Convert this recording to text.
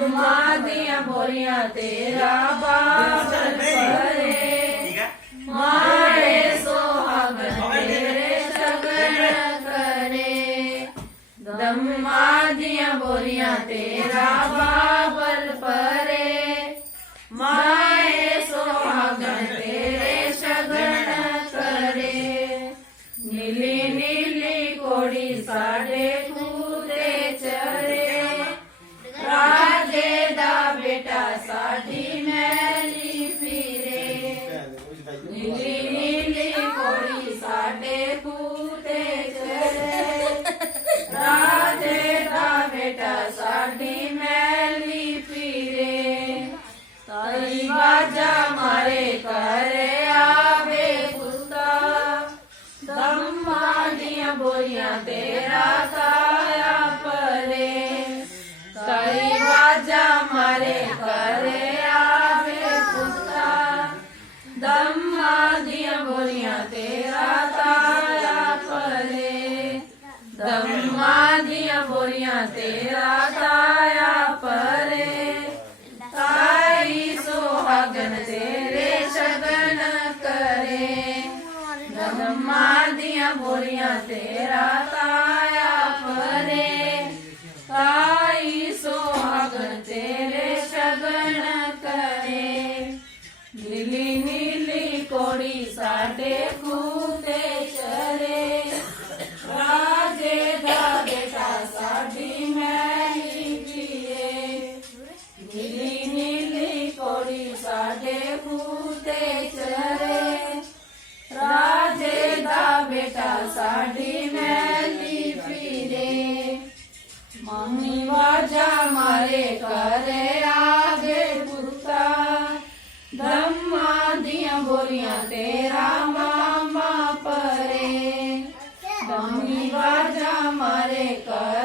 धम्मा दिया बोरियां तेरा बाबल परे मारे सोहागन तेरे सगन करे धम्मा दिया बोरियां तेरा बाबल परे माए सोहागन तेरे सगन करे नीली नीली कोड़ी साढ़े कूदे चरे राजे दा बेटा साड़ी मैली फिरे नीली नीली कोड़ी साढ़े कूदे चरे राजे दा बेटा साड़ी मैली फिरे ताई बाजा मारे करे आवे कुत्ता धम्मा दिया बोरियां तेरा काया परे ताई बाजा मारे करे आवे कुत्ता धम्मा दिया बोरियां तेरा काया परे धम्मा दिया बोरियां तेरा काया परे ताई सोहागन तेरे शगन करे धम्मा दिया बोरियां तेरा काया परे ताई सोहागन तेरे शगन करे नीली नीली कोड़ी साढ़े कूदे चरे राजे दा बेटा साड़ी मैली पिए नीली नीली कोड़ी साढ़े कूदे चरे राजे दा बेटा साड़ी मैली फिरे मामी वाजा मारे करे आगे कुत्ता धम्मा दिया बोरियां तेरा मामा परे मामी वाजा मारे करे